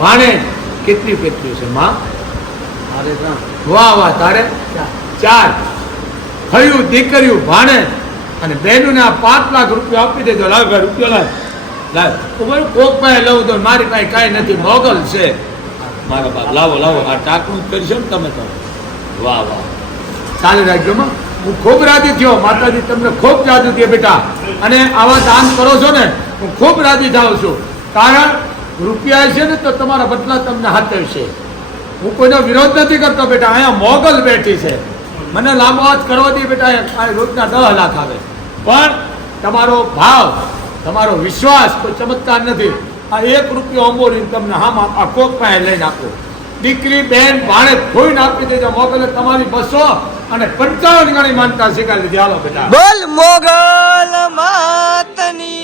ભાણે કેટલી કેટલી છે માં? વાહ વાહ, તારે 4. થયું દીકરીયું ભાણે અને બહેનોને આ 5 લાખ રૂપિયા આપી દેજો. લાવ રૂપિયા લાવ લાવ. કોક પાસે લઉં તો મારી પાસે કાંઈ નથી, મોગલ છે મારા બાપ. લાવો લાવો, આ ટાંકણું કરશો ને તમે તો. વાહ વાહ, ચાલી રાખજો માં. હું ખૂબ રાજી થયો. માતાજી તમને ખૂબ જાદુ દે બેટા. અને આવા દાન કરો છો ને હું ખૂબ રાજી થાઉં છું. કારણ રૂપિયા છે ને તો તમારા બદલા તમને હાથવશે. હું કોઈનો વિરોધ નથી કરતો બેટા. અહીંયા મોગલ બેઠી છે, મને લાંબો હાથ કરવા દે બેટા. આ રોજના 10 લાખ આવે, પણ તમારો ભાવ, તમારો વિશ્વાસ કોઈ ચમત્કાર નથી. આ 1 રૂપિયો અંબોરીને તમને આ કોક પાસે લઈને આપો. દીકરી બેન ભાણે થોઈને આપી દેજો. મોગલે તમારી 200 અને 55 ગણી માનતા સ્વીકારી લીધી. હાલો બેટા, બોલ મોગલ માતની.